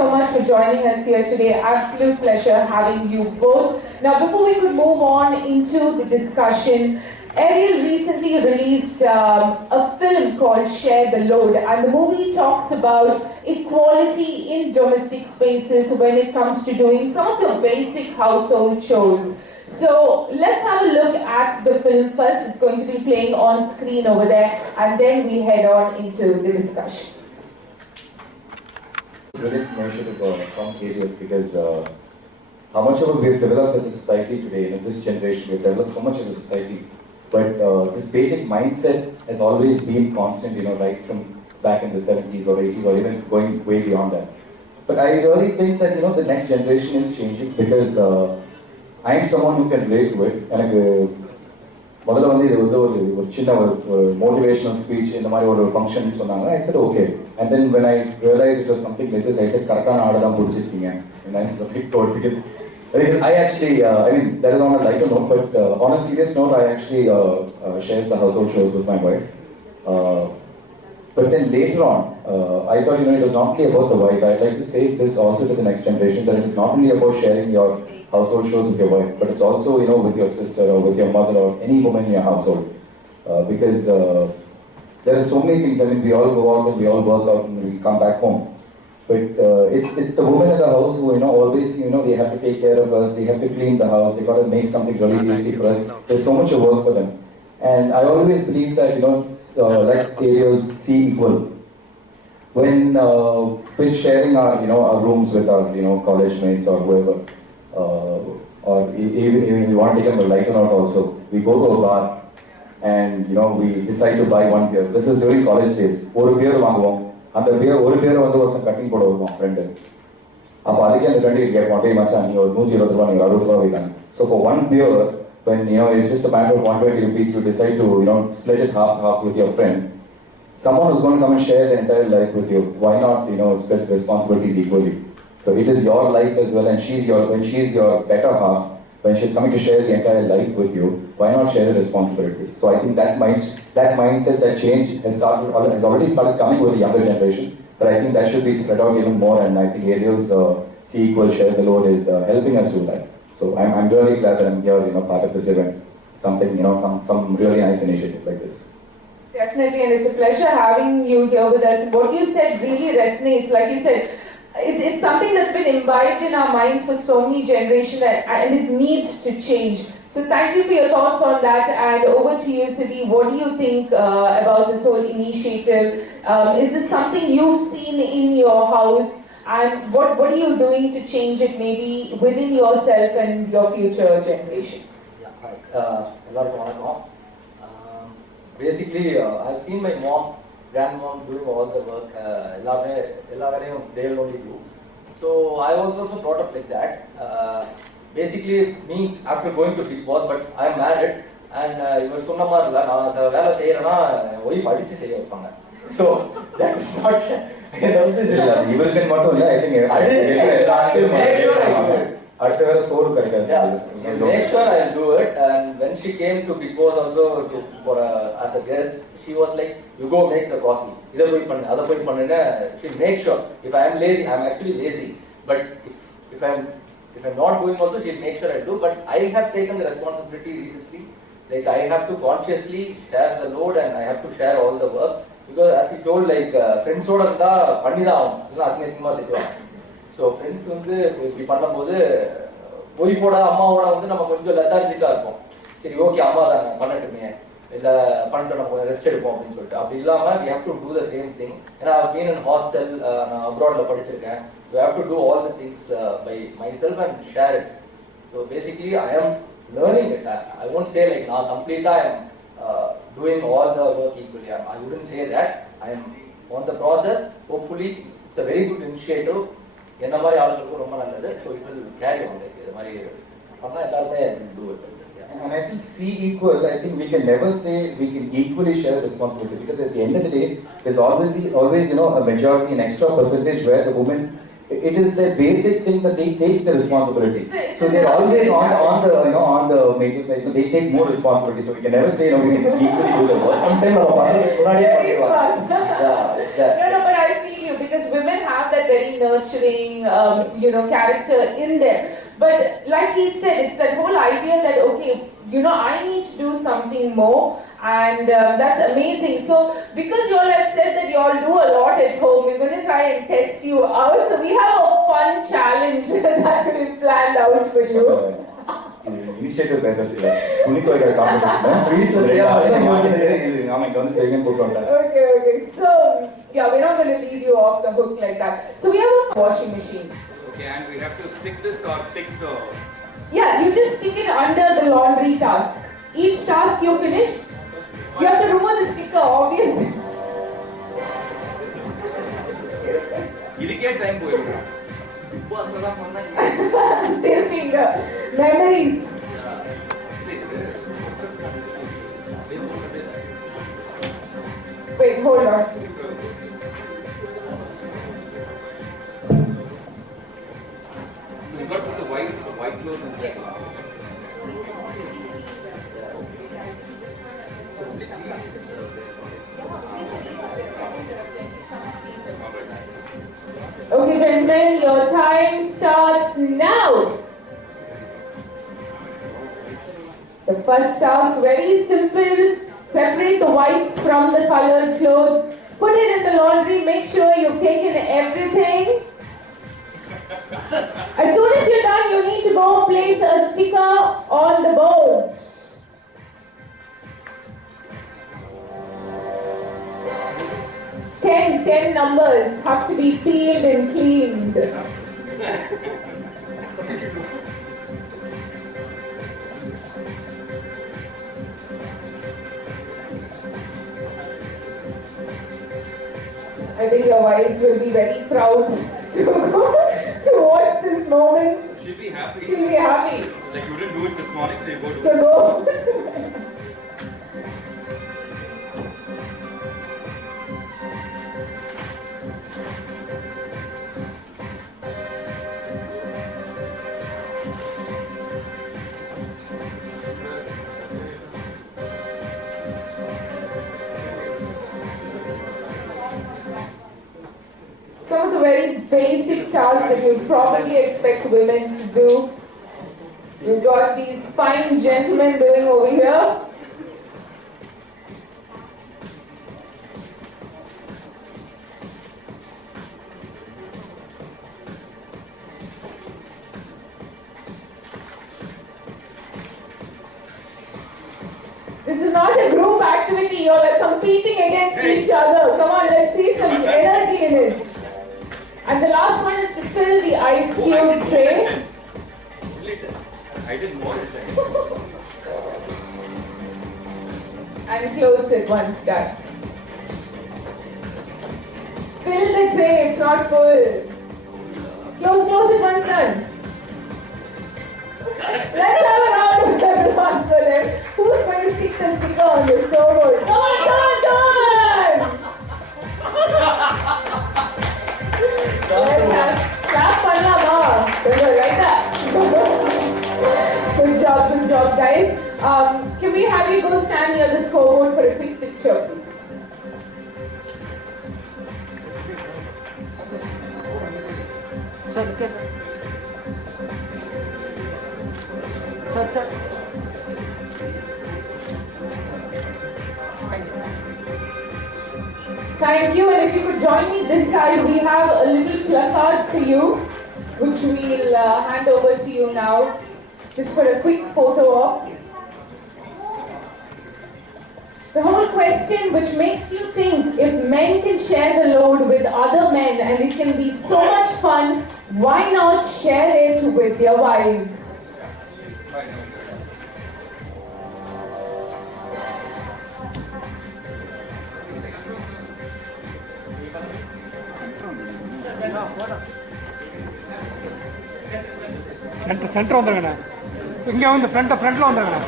so much for joining us here today. Absolute pleasure having you both. Now, before we could move on into the discussion, Ariel recently released a film called Share the Load, and the movie talks about equality in domestic spaces when it comes to doing some of your basic household chores. So let's have a look at the film first. It's going to be playing on screen over there, and then we head on into the discussion. Brilliant initiative from KDF because how much of we have developed as a society today, in this generation, we have developed so much as a society. But this basic mindset has always been constant, right from back in the 70s or 80s or even going way beyond that. But I really think that, the next generation is changing because I am someone who can relate to it. And முதல்ல வந்து இது வந்து ஒரு சின்ன ஒரு motivational speech இந்த மாதிரி ஒரு ஃபங்க்ஷன் சொன்னாங்க. I said okay. And then when I realized it was something like this, I said கரெக்டான ஆட தான் பிடிச்சிருக்கீங்க. And I was very proud because I actually, that is on a lighter note, but on a serious note, I actually shared the household chores with my wife. But then later on, I thought, it was not only about the wife. I'd like to say this also to the next generation, that it is not only about sharing your household chores with your wife, but it's also, with your sister or with your mother or any woman in your household. Because there are so many things. We all go out and we all work out and we come back home. But it's the women in the house who, always, they have to take care of us, they have to clean the house, they got to make something really tasty for us. There's so much of work for them. And I always believe that, like areas see equal. When sharing our rooms with our, college mates or whoever, or even you want to take them a lighter note also, we go to a bar and, we decide to buy one beer. This is during college days. One beer வாங்குவோம். அந்த ஒரு பேரை வந்து ஒருத்தன் கட்டிங் போட வருவான் ஃப்ரெண்டு. அப்போ அதுக்கே அந்த ஃப்ரெண்டு கேட்பான், டேய் மச்சான் நீ ஒரு 120 ரூபா நீங்கள் 60 ரூபா வைக்காங்க. So for one beer, when it's just a matter of 120 rupees, you decide to split it half with your friend. Someone who's going to come and share the entire life with you. Why not split responsibilities equally? So it is your life as well, and when she's your better half, when she's coming to share the entire life with you, why not share the responsibilities? So I think that mindset, that change has already started coming with the younger generation, but I think that should be spread out even more, and I think Ariel's C equal share the load is helping us do that. So I'm really glad that I'm here, part of this event, something, some really nice initiative like this. Definitely, and it's a pleasure having you here with us. What you said really resonates. Like you said, it's something that's been imbibed in our minds for so many generations, and it needs to change. So thank you for your thoughts on that, and over to you, Siddhi. What do you think about this whole initiative? Is this something you've seen in your house, and what are you doing to change it maybe within yourself and your future generation? Yeah, right. Basically, I've seen my grandmom doing all the work. They will only do. So I was also brought up like that. Basically, me after going to Big Boss, but I'm married, and இவர் சொன்ன மாதிரி இல்லை, நான் வேலை செய்யறேன்னா ஒய்ஃப் அடிச்சு செய்ய வைப்பாங்க. So that is not இவருக்கு மட்டும் இல்லை, அடுத்த வேற சோறு கிடைக்காது. Make sure I'll do it. And when she came to Big Boss also as a guest, she was like, you go make the coffee. இதை போய் பண்ணு, அதை போய் பண்ணுன்னு. She make sure. If I am lazy, I'm actually lazy. But if I'm not doing also, she'll make sure I do. But I have taken the responsibility recently. Like I have to consciously share the load and I have to share all the work. Because as he told, like friends ஓட இருந்தா பண்ணிதான் ஆகும், இல்லை அசிங்கமா திட்டுவாங்க. So friends வந்து இப்படி பண்ணும்போது ஒய்ஃபோட அம்மாவோட வந்து நம்ம கொஞ்சம் லெத்தார்ஜிக்காக இருப்போம். சரி ஓகே அம்மா தாங்க பண்ணட்டுமே, இல்லை பண்ணிட்டு நம்ம ரெஸ்ட் எடுப்போம் அப்படின்னு சொல்லிட்டு. அப்படி இல்லாமல் we have to do the same thing. ஏன்னா been in hostel, நான் அப்ராட்ல படிச்சிருக்கேன். We have to do all the things by myself and share it. So basically I am learning it. I won't say like நான் கம்ப்ளீட்டாக I am doing all the work equally. I wouldn't say that. I am on the process. Hopefully it's a very good initiative. என்ன மாதிரி ஆளுங்களுக்கும் ரொம்ப நல்லது. So it will carry on like இது மாதிரி பண்ணா எல்லாருமே do it. And I think C equal, I think we can never say we can equally share responsibility, because at the end of the day, there's always a majority, an extra percentage where the women, it is the basic thing that they take the responsibility. So they're always on the major side, so they take more responsibility. So we can never say we can equally do the work. Sometimes very smart. No, but I feel you, because women have that very nurturing, character in there. But like he said, it's that whole idea that, okay, I need to do something more. And that's amazing. So, because you all have said that you all do a lot at home, we're going to try and test you out. So, we have a fun challenge that we planned out for you. Initiative பேசுறது துணிக்கோய்கள் competition Okay. So, yeah, we're not going to leave you off the hook like that. So, we have a washing machine. Okay, and we have to stick this or stick the... Yeah, you just stick it under the laundry task. Each task you finish, you have to remove the sticker, obviously. இதுக்கே டைம் போயிடுங்க இப்போ அசலாம் பண்ணாங்க Thinking memories. Wait, hold on. You got to put the white clothes inside. Okay, gentlemen, your time starts now. The first task, very simple. Separate the whites from the colored clothes. Put it in the laundry. Make sure you've taken everything. As soon as you're done, you need to go place a sticker on the board. Ten numbers have to be peeled and cleaned. I think your wives will be very proud to watch this moment. She'll be happy. She'll be happy. Like you didn't do it this morning, so you go to So go. Some of the very basic tasks that you probably expect women to do. You've got these fine gentlemen doing over here. This is not a group activity, you all are competing against each other. Come on, let's see some energy in it. And the last one is to fill the ice cube tray. I didn't know it. And close it once done. Fill the tray, it's not full. Close it once done. Let's have a round of applause for them. Who's going to stick the sticker on the scoreboard? Come on! Clap பண்ணலாமா? Right up. Good job, guys. Can we have you go stand near the scoreboard for a quick picture, please? Thank you, and if you could join me this side, we have a little placard for you, which we'll hand over to you now, just for a quick photo op. The whole question which makes you think, if men can share the load with other men and it can be so much fun, why not share it with your wives? Centre வந்துருங்கண்ணா இங்கே வந்து ஃப்ரண்ட்டில் வந்துருங்கண்ணா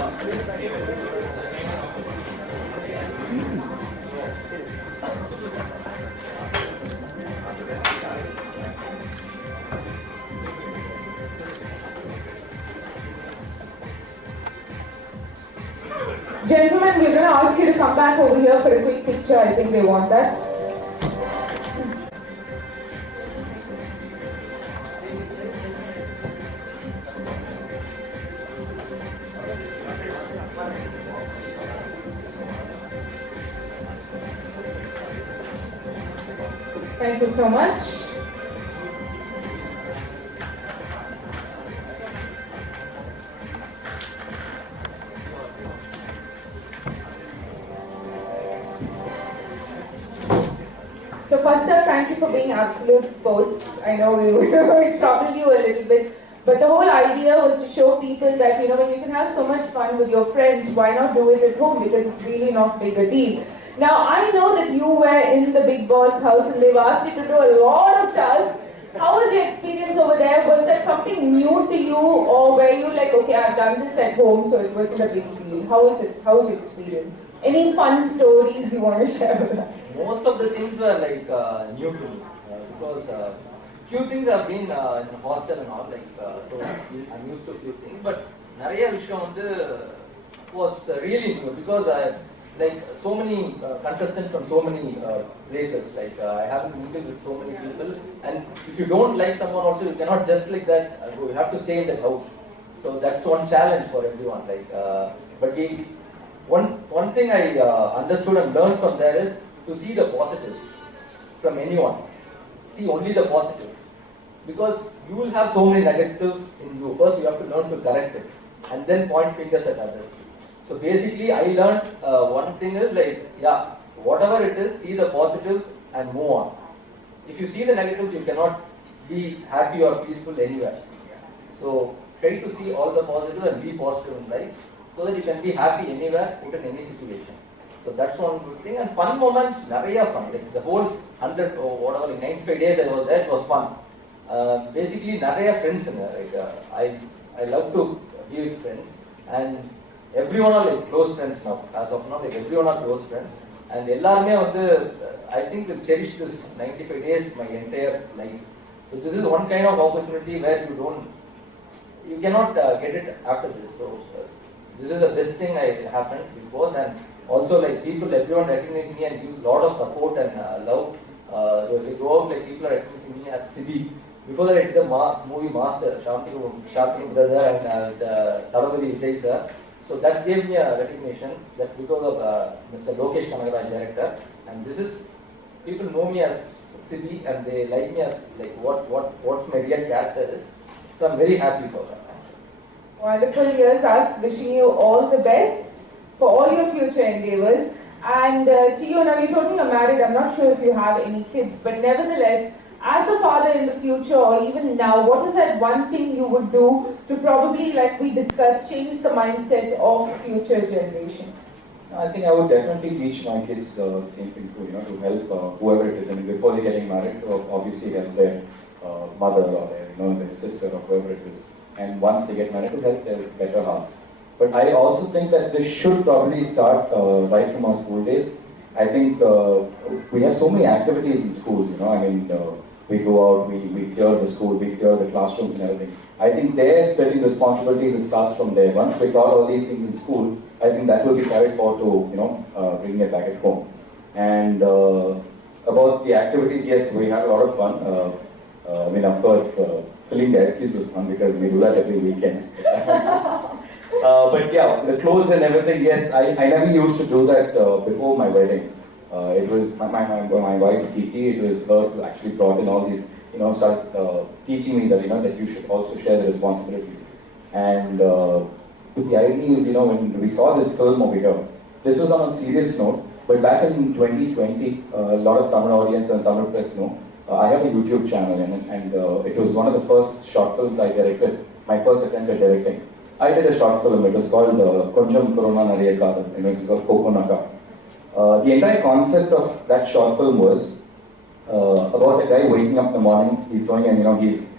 Gentlemen, we're going to ask you to come back over here for a quick picture. I think they want that. Thank you so much. So first up, thank you for being absolute sports. I know we troubled you a little bit, but the whole idea was to show people that, you know, when you can have so much fun with your friends, why not do it at home, because it's really not big a deal. Now, I know that you were in the Big Boss house and they've asked you to do a lot of tasks. How was your experience over there? Was that something new to you, or were you like, okay, I've done this at home, so it wasn't a big deal? How was it? How was your experience? Any fun stories you want to share with us? Most of the things were like new to me because few things have been in the hostel and all, like so I'm used to few things, but நிறைய விஷயம் வந்து was really new because I like so many contestants from so many places, like I haven't mingled with so many people, and if you don't like someone also, you cannot just like that go, you have to stay in that house. So that's one challenge for everyone, like but one thing I understood and learned from there is to see the positives from anyone. See only the positives, because you will have so many negatives in you. First you have to learn to correct it and then point fingers at others. So basically I learned one thing is like, yeah, whatever it is, see the positives and move on. If you see the negatives, you cannot be happy or peaceful anywhere. So try to see all the positives and be positive in life, so that you can be happy anywhere, put in any situation. So that's one good thing. And fun moments, nariya fun. Like the whole 100 or whatever, like 95 days I was there, it was fun. Basically, nariya friends in there. Like, I love to be with friends, and everyone are like close friends now. As of now, like everyone are close friends. And எல்லாருமே வந்து I think will cherish this 95 days my entire life. So this is one kind of opportunity where you cannot get it after this. So this is the best thing I happened because, and also like people, everyone recognize me and give a lot of support and love. If you go out, like people are recognizing me as Sibi. Before that I did the movie Master, Shantanu brother and Thalapathy Vijay sir. So that gave me a recognition. That's because of Mr. Lokesh Kanagaraj, director. And this is, people know me as Sibi and they like me as like what's my real character is. So I'm very happy for that. Wonderful years, us wishing you all the best for all your future endeavors. And to you, now you told me you're married, I'm not sure if you have any kids, but nevertheless, as a father in the future or even now, what is that one thing you would do to probably, like we discussed, change the mindset of future generation? I think I would definitely teach my kids the same thing too, you know, to help whoever it is. I mean, before they're getting married, to obviously help their mother or their, you know, their sister or whoever it is. And once they get married, to help their better halves. But I also think that this should probably start right from our school days. I think we have so many activities in schools, you know, I mean, we go out, we clear the school, we clear the classrooms and everything. I think their splitting responsibilities, it starts from there. Once we taught all these things in school, I think that will be carried forward to, you know, bringing it back at home. And about the activities, yes, we had a lot of fun. I mean, of course, filling the escapes was fun because we do that every weekend. But yeah, the clothes and everything, yes, I never used to do that before my wedding. It was my wife, Kiki, it was her who actually brought in all these, you know, started teaching me that, you know, that you should also share the responsibilities. And the idea is, you know, when we saw this film over here, this was on a serious note, but back in 2020, a lot of Tamil audience and Tamil press know, I have a YouTube channel and it was one of the first short films I directed, my first attempt at directing. I did a short film, it was called Konjam Corona Nariya Kadal, you know, it was called Kokonaka. The entire concept of that short film was about a guy waking up in the morning, he's going and, you know, he's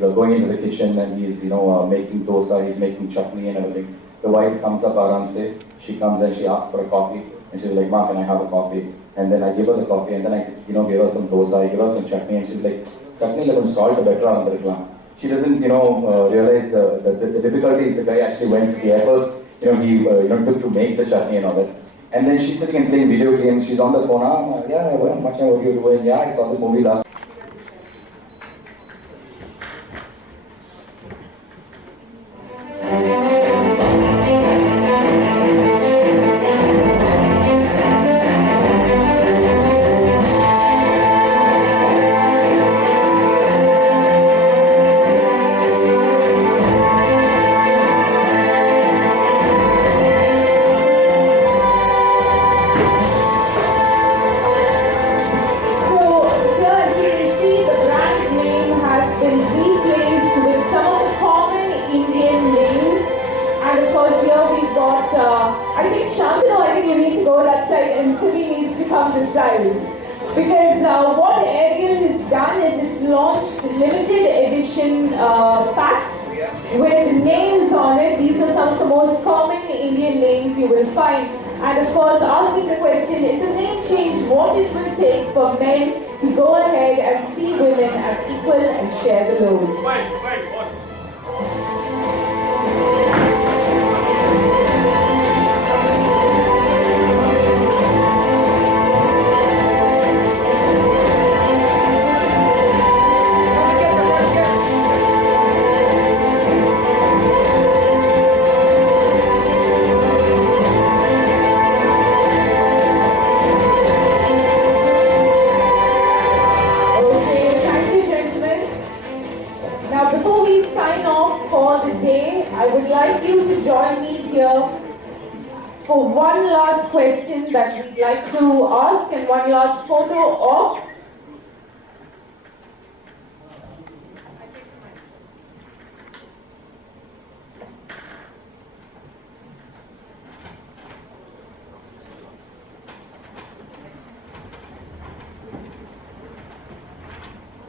going into the kitchen and he's, you know, making dosa, he's making chutney and everything. The wife comes up around, say, she comes and she asks for a coffee and she's like, Ma, can I have a coffee? And then I give her the coffee and then I, you know, give her some dosa, I give her some chutney and she's like, chutney level salt better on the reclam. She doesn't, you know, realize the difficulties the guy actually went, the efforts, you know, he took to make the chutney and all that. And then she's sitting and playing video games, she's on the phone, yeah, what are you doing? Yeah, I saw this movie last Ariel, you need to go that side and Sibi needs to come this side. Because what Ariel has done is it's launched limited edition packs with names on it. These are some of the most common Indian names you will find. And of course, asking the question, is a name change what it will take for men to go ahead and see women as equal and share the load? I would like you to join me here for one last question that we'd like to ask and one last photo of.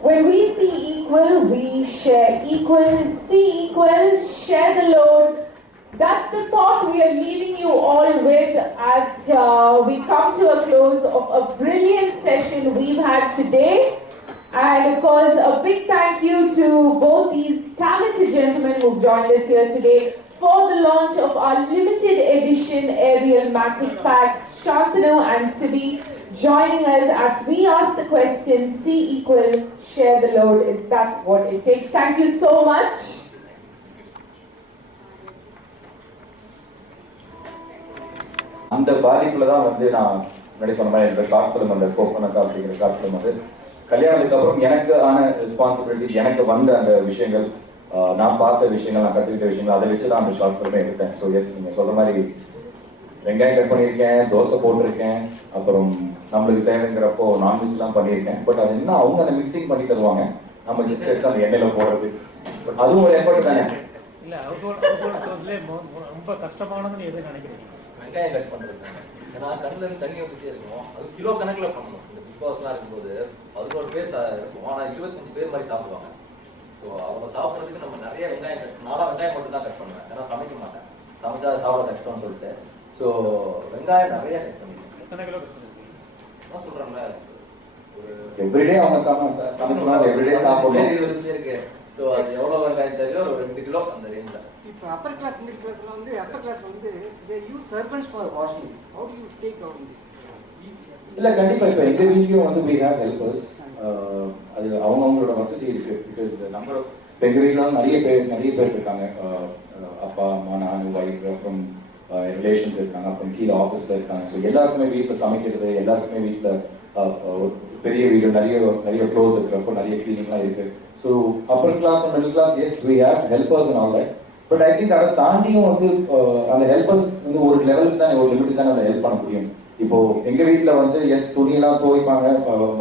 When we see equal, we share equal, see equal, share the load. That's the thought we are leaving you all with as we come to a close of a brilliant session we've had today. And of course, a big thank you to both these talented gentlemen who've joined us here today for the launch of our limited edition Ariel Matic Packs. Shantanu and Sibi joining us as we ask the question, see equal, share the load. Is that what it takes? Thank you so much. அந்த பாதிப்புல தான் வந்து நான் முன்னாடி சொன்ன மாதிரி என்னோட short film அந்த கோகோனட் அப்படிங்கிற ஷார்ட் ஃபிலிம் வந்து கல்யாணத்துக்கு அப்புறம் எனக்கான ரெஸ்பான்சிபிலிட்டிஸ் எனக்கு வந்த அந்த விஷயங்கள் நான் பார்த்த விஷயங்கள் நான் கற்றுக்கிட்ட விஷயங்கள் அதை வச்சு தான் அந்த ஷார்ட் ஃபிலிமே எடுத்தேன். ஸோ எஸ் நீங்கள் சொல்ற மாதிரி வெங்காயம் கட் பண்ணியிருக்கேன், தோசை போட்டிருக்கேன், அப்புறம் நம்மளுக்கு தேவைங்கிறப்போ நான்வெஜ்லாம் பண்ணியிருக்கேன். பட் அது என்ன அவங்க அந்த மிக்சிங் பண்ணி தருவாங்க, நம்ம ஜஸ்ட் எடுத்து அந்த எண்ணெயில போடுறது, அதுவும் ஒரு எஃபர்ட் தானே. இல்லை ரொம்ப கஷ்டமானதுன்னு எது நினைக்கிறீங்க? வெங்காயம் கட் பண்ணுறது, ஏன்னா கண்ணில் இருந்து தண்ணி ஊற்றிட்டே இருக்கும். அது கிலோ கணக்கில் பண்ணணும். இந்த பிக் பாஸ்லாம் இருக்கும்போது 11 பேர் இருக்கும், ஆனால் 25 பேர் மாதிரி சாப்பிடுவாங்க. ஸோ அவங்க சாப்பிட்றதுக்கு நம்ம நிறைய வெங்காயம் நானும் வெங்காயம் மட்டும் தான் கட் பண்ணுவேன், ஏன்னா சமைக்க மாட்டேன், சமைச்சா சாப்பிட கஷ்டம்னு சொல்லிட்டு. ஸோ வெங்காயம் நிறைய கட் பண்ணிடுவேன். எத்தனை கிலோ கட் பண்ணுவீங்க? நான் சொல்கிறேன்ல, ஒரு எவ்ரிடே அவங்க சமைக்கணும், எவ்ரிடே சாப்பிடணும். 20 பேருக்கு. ஸோ அது எவ்வளோ வெங்காயம் தேவையோ ஒரு 2 கிலோ அந்த ரேஞ்சில். இப்போ அப்பர் கிளாஸ் மிடில் கிளாஸ்ல வந்து அப்பர் கிளாஸ் வந்து they use servants for washing. How do you take on this? இல்ல கண்டிப்பா இப்போ எங்க வீட்லயும் வந்து we have helpers. அது அவங்களோட வசதி இருக்கு. பிகாஸ் நம்பர் ஆஃப் எங்க வீட்ல நிறைய பேர் இருக்காங்க. அப்பா அம்மா நான் வைஃப் அப்புறம் ரிலேஷன்ஸ் இருக்காங்க, அப்புறம் கீழே ஆஃபீஸ்ல இருக்காங்க. ஸோ எல்லாருக்குமே வீட்டில் சமைக்கிறது, எல்லாருக்குமே வீட்டில் பெரிய வீடு நிறைய ஃப்ளோர்ஸ் இருக்கிறப்போ நிறைய கிளீனிங்லாம் இருக்கு. So upper class and middle classes we have helpers and all that. But I think அதை தாண்டியும் வந்து அந்த ஹெல்பர்ஸ் வந்து ஒரு லெவலுக்கு தான், ஒரு லிமிட்டுக்கு தான் அதை ஹெல்ப் பண்ண முடியும். இப்போ எங்க வீட்டுல வந்து எஸ் துணியெல்லாம் துவைப்பாங்க,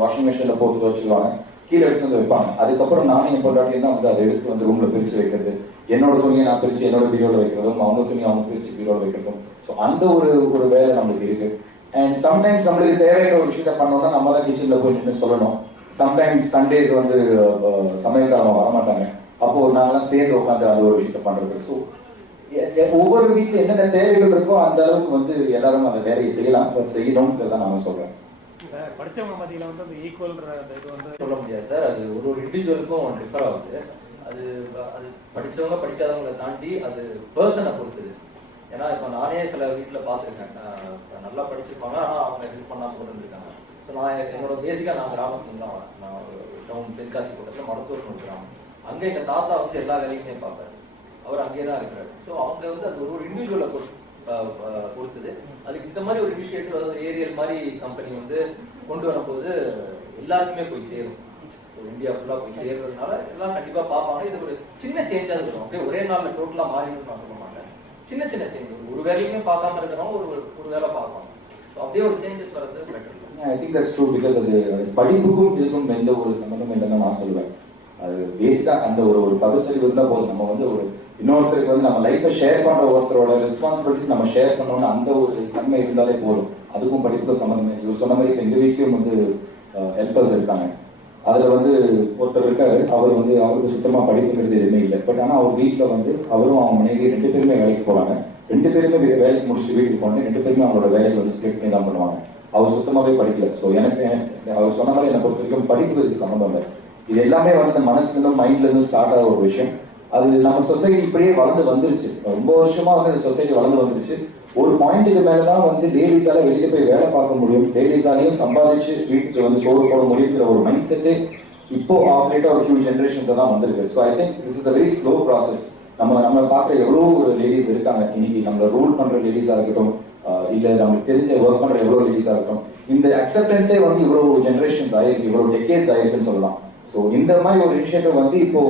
வாஷிங் மிஷின்ல போட்டு துவைச்சிருவாங்க, கீழே எடுத்து வந்து வைப்பாங்க. அதுக்கப்புறம் நானும் என் பொண்டாட்டியும் தான் வந்து அதை எடுத்து வந்து ரூம்ல பிரிச்சு வைக்கிறது, என்னோட துணியை நான் பிரிச்சு என்னோட பீரோல வைக்கிறதும், அவங்க துணியை அவங்க பிரிச்சு பீரோல வைக்கிறதும். ஸோ அந்த ஒரு வேலை நம்மளுக்கு இருக்கு. அண்ட் சம்டைம்ஸ் நம்மளுக்கு தேவையான ஒரு விஷயத்த பண்ணோம்னா நம்ம தான் கிச்சன்ல போய் நின்று சொல்லணும். சம்டைம்ஸ் சண்டேஸ் வந்து சமையல்காரங்க வரமாட்டாங்க, அப்போ நாங்கெல்லாம் சேர்ந்து உட்காந்து அது ஒரு விஷயத்த பண்றது. ஸோ ஒவ்வொரு வீட்டுல என்னென்ன தேவைகள் இருக்கோ அந்த அளவுக்கு வந்து எல்லாரும் அந்த வேலையை செய்யணும்னு தான் நான் சொல்றேன். படிச்சவங்க மத்தியில வந்து அந்த ஈக்குவல்ன்ற இது வந்து சொல்ல முடியாது சார். அது ஒரு இண்டிவிஜுவலுக்கும் டிஃபர் ஆகுது. அது படிச்சவங்க படிக்காதவங்களை தாண்டி அது பர்சனை பொறுத்துது. ஏன்னா இப்போ நானே சில வீட்டில் பார்த்துருக்கேன், நல்லா படிச்சிருப்பாங்க ஆனால் அவங்க ஹெல்ப் பண்ணாமல் கொண்டு வந்துருக்காங்க. ஸோ நான் என்னோட பேசிக்காக நான் கிராமத்துல தான் வரேன். நான் டவுன் தென்காசி பக்கத்தில் மடத்தூர்னு ஒரு கிராமம். அங்கே எங்கள் தாத்தா வந்து எல்லா வேலையுமே பார்ப்பாரு, அவர் அங்கேயே தான் இருக்கிறாரு. ஸோ அவங்க வந்து அது ஒரு இண்டிவிஜுவலை பொறுத்துது. அதுக்கு இந்த மாதிரி ஒரு இனிஷியேட்டிவ், அதாவது ஏரியல் மாதிரி கம்பெனி வந்து கொண்டு வரும்போது எல்லாருக்குமே போய் சேரும். இந்தியா ஃபுல்லாக போய் சேர்றதுனால எல்லாம் கண்டிப்பாக பார்ப்பாங்க. இது ஒரு சின்ன சேஞ்சாக இருக்கும், அப்படியே ஒரே நாளில் டோட்டலாக மாறிடும் நான் சொல்ல மாட்டேன். சின்ன சின்ன சேஞ்ச், ஒரு வேலையுமே பார்க்காம இருக்கிறவங்க ஒரு வேலை பார்ப்பாங்க. ஸோ அப்படியே ஒரு சேஞ்சஸ் வர்றது better. I think that's true. Because அது படிப்புக்கும் இதுக்கும் எந்த ஒரு சம்மந்தம் இல்லைன்னு நான் சொல்லுவேன். அது பேசிக்காக அந்த ஒரு பகுத்தறிவு இருந்தால் போதும். நம்ம வந்து ஒரு இன்னொருத்தருக்கு வந்து நம்ம லைஃப்பை ஷேர் பண்ற ஒருத்தரோட ரெஸ்பான்சிபிலிட்டிஸ் நம்ம ஷேர் பண்ணோம்னு அந்த ஒரு தன்மை இருந்தாலே போதும். அதுக்கும் படிப்புக்கும் சம்மந்தமே. இவர் சொன்ன மாதிரி எங்க வீட்லயும் வந்து ஹெல்பர்ஸ் இருக்காங்க. அதுல வந்து ஒருத்தர் இருக்காரு, அவர் வந்து அவருக்கு சுத்தமா படிப்புங்கிறது எதுவுமே இல்லை. பட் ஆனா அவர் வீட்டுல வந்து அவரும் அவங்க மனைவி 2 பேருமே வேலைக்கு போறாங்க. 2 பேருமே வேலைக்கு முடிச்சுட்டு வீட்டுக்கு போனேன். 2 பேருமே அவங்களோட வேலையை வந்து ஸ்பிளிட் பண்ணி தான் பண்ணுவாங்க. அவர் சுத்தமாவே படிக்கல. ஸோ எனக்கு அவர் சொன்ன மாதிரி என்னை பொறுத்த வரைக்கும் படிப்புக்கு சம்மந்தம் இல்லை. இது எல்லாமே வந்து மனசுல இருந்தும் மைண்ட்ல இருந்தும் ஸ்டார்ட் ஆகிற ஒரு விஷயம். அது நம்ம சொசைட்டி இப்படியே வளர்ந்து வந்துருச்சு. ரொம்ப வருஷமா வந்து இந்த சொசைட்டி வளர்ந்து வந்துருச்சு. ஒரு பாயிண்ட்டுக்கு மேலதான் வந்து லேடிஸால வெளியே போய் வேலை பார்க்க முடியும், லேடிஸாலையும் சம்பாதிச்சு வீட்டுக்கு வந்து சோறு போட முடியுங்கிற ஒரு மைண்ட் செட்டு இப்போ ஆப்ரேட்டா ஒரு ஃபியூ ஜென்ரேஷன்ஸ் தான் வந்திருக்கு. So I think this is a very slow process. நம்ம பார்க்குற எவ்வளோ லேடிஸ் இருக்காங்க இன்னைக்கு. நம்ம ரூல் பண்ற லேடிஸா இருக்கட்டும், இல்ல நமக்கு தெரிஞ்ச ஒர்க் பண்ற எவ்வளவு லேடிஸா இருக்கட்டும், இந்த அக்செப்டன்ஸே வந்து இவ்வளவு ஜென்ரேஷன்ஸ் ஆயிருக்கு, இவ்வளவு டெக்கேட்ஸ் ஆயிருக்குன்னு சொல்லலாம். ஸோ இந்த மாதிரி ஒரு இனிஷியேட்டிவ் வந்து இப்போ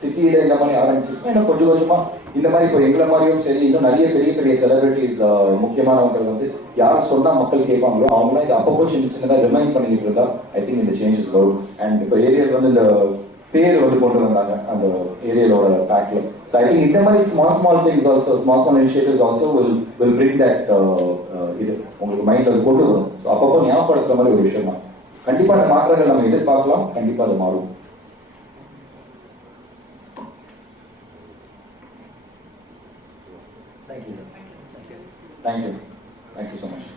சிட்டியில இந்த மாதிரி ஆரம்பிச்சிருக்கோம். இன்னும் கொஞ்சம் கொஞ்சமா இந்த மாதிரி இப்போ எங்களை மாதிரியும் சரி, இன்னும் நிறைய பெரிய பெரிய செலிபிரிட்டிஸ் முக்கியமானவங்க வந்து யார் சொன்னா மக்கள் கேட்பாங்களோ அவங்களாம் இது அப்பப்போ சின்னதாக ரிமைண்ட் பண்ணிட்டு இருந்தா ஐ திங்க் இந்த சேஞ்சஸ் வரும். அண்ட் இப்போ ஏரியாஸ் வந்து இந்த பேர் வந்து கொண்டு வந்தாங்க அந்த ஏரியாவோட பேக்ல. ஸோ ஐ திங்க் இந்த மாதிரி small things also, small initiatives also will bring that இது உங்களுக்கு மைண்ட்ல அது கொண்டு வரும். ஸோ அப்பப்போ ஞாபகப்படுத்துற மாதிரி ஒரு விஷயம் தான். கண்டிப்பா அந்த மாற்றங்கள் நம்ம எதிர்பார்க்கலாம். கண்டிப்பா அது மாறும். Thank you so much.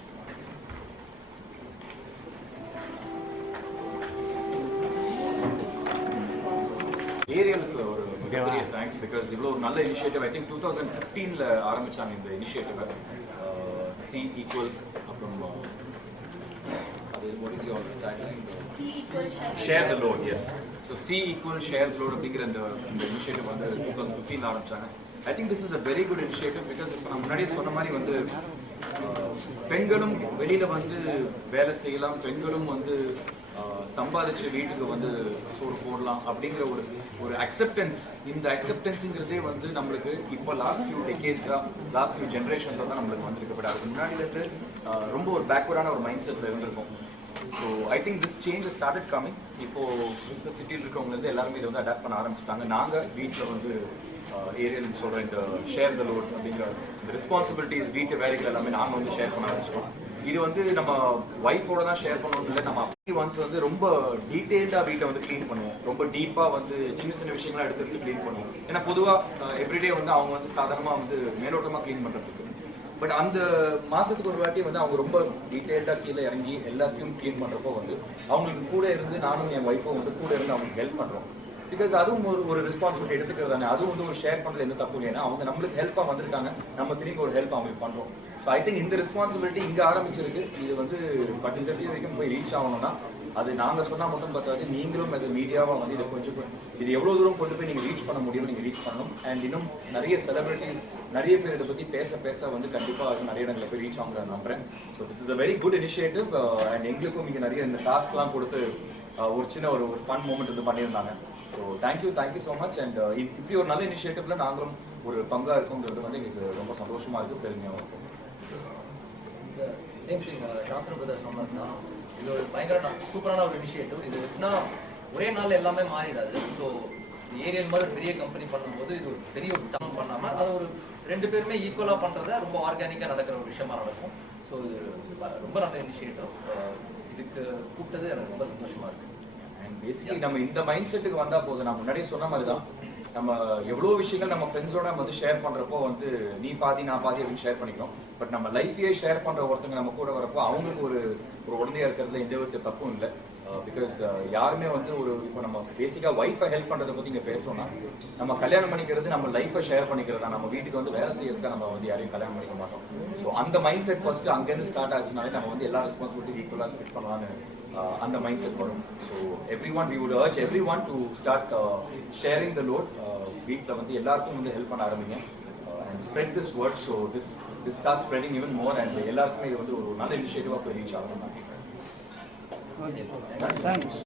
ஏரியலுக்கு ஒரு மிகப்பெரிய தேங்க்ஸ். பிகாஸ் இவ்வளோ ஒரு நல்ல இனிஷியேட்டிவ். ஐ திங்க் 2015 ஆரம்பிச்சாங்க இந்த இனிஷியேட்டிவ். சி ஈக்குவல், அப்புறம் what is your tagline? Share the load. Yes. So C equal share the load அப்படிங்கிற இந்த இனிஷியேட்டிவ் வந்து 2015 ஆரம்பிச்சாங்க. I think this is a very good initiative because இப்போ நான் முன்னாடியே சொன்ன மாதிரி வந்து பெண்களும் வெளியில வந்து வேலை செய்யலாம், பெண்களும் வந்து சம்பாதிச்சு வீட்டுக்கு வந்து சோறு போடலாம் அப்படிங்கிற ஒரு அக்செப்டன்ஸ். இந்த அக்செப்டன்ஸுங்கிறதே வந்து நம்மளுக்கு இப்போ லாஸ்ட் ஃபியூ டெக்கேட்ஸா, லாஸ்ட் ஃபியூ ஜென்ரேஷன்ஸாக தான் நம்மளுக்கு வந்துருக்கு. பட் அதுக்கு முன்னாடியிலேருந்து ரொம்ப ஒரு பேக்வர்டான ஒரு மைண்ட் செட்டில் இருந்திருக்கும். So I think this change started coming. இப்போ இந்த சிட்டியில் இருக்கவங்க எல்லாருமே இதை வந்து அடாப்ட் பண்ண ஆரம்பிச்சிட்டாங்க. நாங்கள் வீட்டில் வந்து ஏரியாவில் சொல்கிற இந்த ஷேர் த லோட் அப்படிங்கிற இந்த ரெஸ்பான்சிபிலிட்டிஸ், வீட்டு வேலைகள் எல்லாமே நாங்கள் வந்து ஷேர் பண்ண ஆரம்பிச்சிட்டோம். இது வந்து நம்ம ஒய்ஃபோட தான் ஷேர் பண்ணணும் இல்லை, நம்ம அப்படி ஒன்ஸ் வந்து ரொம்ப டீட்டெயில்டாக வீட்டை வந்து க்ளீன் பண்ணுவோம். ரொம்ப டீப்பாக வந்து சின்ன சின்ன விஷயங்களாக எடுத்து க்ளீன் பண்ணுவோம். ஏன்னா பொதுவாக எவ்ரிடே வந்து அவங்க வந்து சாதாரணமாக வந்து மேலோட்டமாக க்ளீன் பண்ணுறதுக்கு, பட் அந்த மாதத்துக்கு ஒரு வாட்டி வந்து அவங்க ரொம்ப டீட்டெயில்டாக கீழே இறங்கி எல்லாத்தையும் க்ளீன் பண்ணுறப்போ வந்து அவங்களுக்கு கூட இருந்து நானும் என் ஒய்ஃபும் வந்து கூட இருந்து அவங்களுக்கு ஹெல்ப் பண்ணுறோம். பிகாஸ் அதுவும் ஒரு ரெஸ்பான்சிபிலிட்டி எடுத்துக்கிறது தானே. அதுவும் வந்து ஒரு ஷேர் பண்ணுறது எந்த தப்பு இல்லைன்னா அவங்க நம்மளுக்கு ஹெல்ப்பாக வந்திருக்காங்க, நம்ம திரும்பி ஒரு ஹெல்ப் அவங்களுக்கு பண்ணுறோம். ஸோ ஐ திங்க் இந்த ரெஸ்பான்சிபிலிட்டி இங்கே ஆரம்பிச்சிருக்கு. இது வந்து 10-30 வரைக்கும் போய் ரீச் ஆகணும்னா அது நாங்கள் சொன்னால் மட்டும் பார்த்தாது, நீங்களும் as a மீடியாவாக வந்து இதை கொஞ்சம் இது எவ்வளோ தூரம் கொண்டு போய் நீங்கள் ரீச் பண்ண முடியும், நீங்கள் ரீச் பண்ணணும். அண்ட் இன்னும் நிறைய செலிபிரிட்டிஸ், நிறைய பேர் இதை பற்றி பேச வந்து கண்டிப்பாக அது நிறைய இடங்களில் போய் ரீச் ஆகுங்க நம்புறேன். So this is a very good initiative. And எங்களுக்கும் இங்கே நிறைய இந்த டாஸ்க்லாம் கொடுத்து ஒரு சின்ன ஒரு ஃபன் மூமெண்ட் வந்து பண்ணியிருந்தாங்க. So thank you so much. And இப்படி ஒரு நல்ல இனிஷியேட்டிவ்ல நாங்களும் ஒரு பங்காக இருக்குங்கிறது வந்து எங்களுக்கு ரொம்ப சந்தோஷமாக இருக்குது, பெருமையாக இருக்கும். சேம் திங் சாந்தனு பிரதர் சொன்னது தான். இது ஒரு பயங்கர சூப்பரான ஒரு இனிஷியேட்டிவ். இது எப்படின்னா ஒரே நாள் எல்லாமே மாறிடாது. ஸோ ஏரியல் மாதிரி பெரிய கம்பெனி பண்ணும்போது இது ஒரு பெரிய ஒரு ஸ்டம் பண்ணாமல் அது ஒரு 2 பேருமே ஈக்குவலாக பண்ணுறத ரொம்ப ஆர்கானிக்காக நடக்கிற ஒரு விஷயமா நடக்கும். ஸோ இது ரொம்ப நல்ல இனிஷியேட்டிவ். இதுக்கு கூப்பிட்டது எனக்கு ரொம்ப சந்தோஷமாக இருக்குது. அண்ட் பேசிக்கலி நம்ம இந்த மைண்ட் செட்டுக்கு வந்தால் போதும். நான் முன்னாடியே சொன்ன மாதிரி தான், நம்ம எவ்வளோ விஷயங்கள் நம்ம ஃப்ரெண்ட்ஸோட வந்து ஷேர் பண்ணுறப்போ வந்து நீ பாதி நான் பாதி அப்படின்னு ஷேர் பண்ணிக்கிறோம். பட் நம்ம லைஃபையே ஷேர் பண்ணுற ஒருத்தங்க நம்ம கூட வரப்போ அவங்களுக்கு ஒரு உடனடியாக இருக்கிறதுல எந்த வித தப்பும் இல்லை. பிகாஸ் யாருமே வந்து இப்போ நம்ம பேசிக்காக ஒய்ஃபை ஹெல்ப் பண்ணுறதை பற்றி இங்கே பேசுகிறோம்னா, நம்ம கல்யாணம் பண்ணிக்கிறது நம்ம லைஃபை ஷேர் பண்ணிக்கிறதா, நம்ம வீட்டுக்கு வந்து வேலை செய்யறதுக்கு நம்ம வந்து யாரையும் கல்யாணம் பண்ணிக்க மாட்டோம். ஸோ அந்த மைண்ட் செட் ஃபர்ஸ்ட் அங்கேருந்து ஸ்டார்ட் ஆச்சுனாலே நம்ம வந்து எல்லா ரெஸ்பான்சிபிலிட்டிஸ் ஈக்குவலாக ஸ்பிட் பண்ணலான்னு அந்த மைண்ட் செட் வரும். So we would urge everyone to start sharing the load. வீட்டில் வந்து எல்லாருக்கும் வந்து ஹெல்ப் பண்ண ஆரம்பிங்க and spread this word. So this starts spreading even more and எல்லாருக்குமே இது வந்து ஒரு நல்ல இனிஷியேட்டிவாக போய் ரீச் ஆகணும். தேங்க்ஸ்.